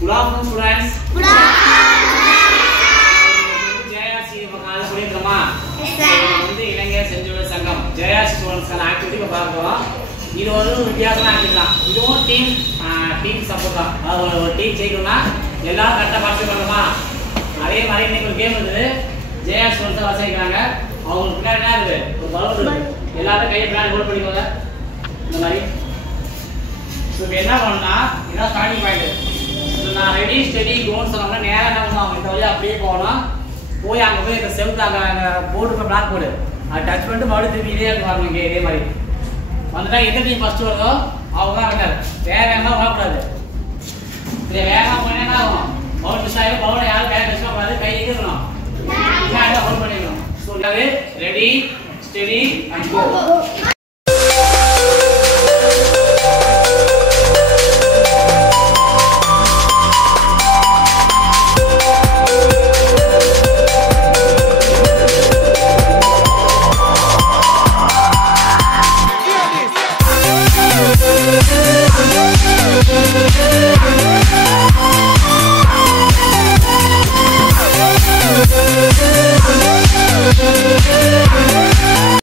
Good afternoon, students. Good afternoon. JRC கால புரியுதுமா? Yes sir. வந்து இளைஞர் செஞ்சுள்ள சங்கம் JRC ஸ்டூடண்ட்ஸ் கான ஆக்டிவிட்டி பார்க்கலாம். இது ஒரு வித்தியாசமான ஆக்டிவிட்டி தான். இதுவும் டீம் சப்போர்ட் தான். அதாவது ஒரு டீம் ஜெயிக்கணும்னா எல்லாரும் கரெக்டா பார்ட்டிசிபேட் பண்ணணுமா? அதே மாதிரி இன்னைக்கு ஒரு கேம் இருக்குது. JRC ஸ்டூடண்ட்ஸ் வாசிக்கிறாங்க. அவங்க பின்னாடி என்ன இருக்கு? ஒரு பலூன் இருக்கு. எல்லாரும் கையை பின்னாடி ஹோல்ட் பண்ணிக்கோங்க. இந்த மாதிரி. சோ இப்போ என்ன பண்ணனும்னா இதான் ஸ்டார்டிங் பாயிண்ட். நான் ரெடி ஸ்டெடி கோன்னு சொன்னோம்னா நேரா என்ன பண்ணுவோம் இந்த வழியா அப்படியே போகணும் போய் அங்கே போய் இந்த செவுத்து அங்கே போர்டு பிளாக் போர்டு அது டச் பண்ணிட்டு மறுபடியும் திருப்பி இதே வரணும் இங்கே இதே மாதிரி வந்துட்டா எந்த டீம் ஃபர்ஸ்ட் வருதோ அவங்க தான் இருக்காரு வேகமாக வரக்கூடாது இதை வேகமாக போனால் என்ன ஆகும் பவுன் மிஸ் ஆகிடும் பவுனை யாரும் வேக மிஸ் பண்ணக்கூடாது கை இருக்கணும் இதாக ஹோல்ட் பண்ணிக்கணும் so ready steady and go Good.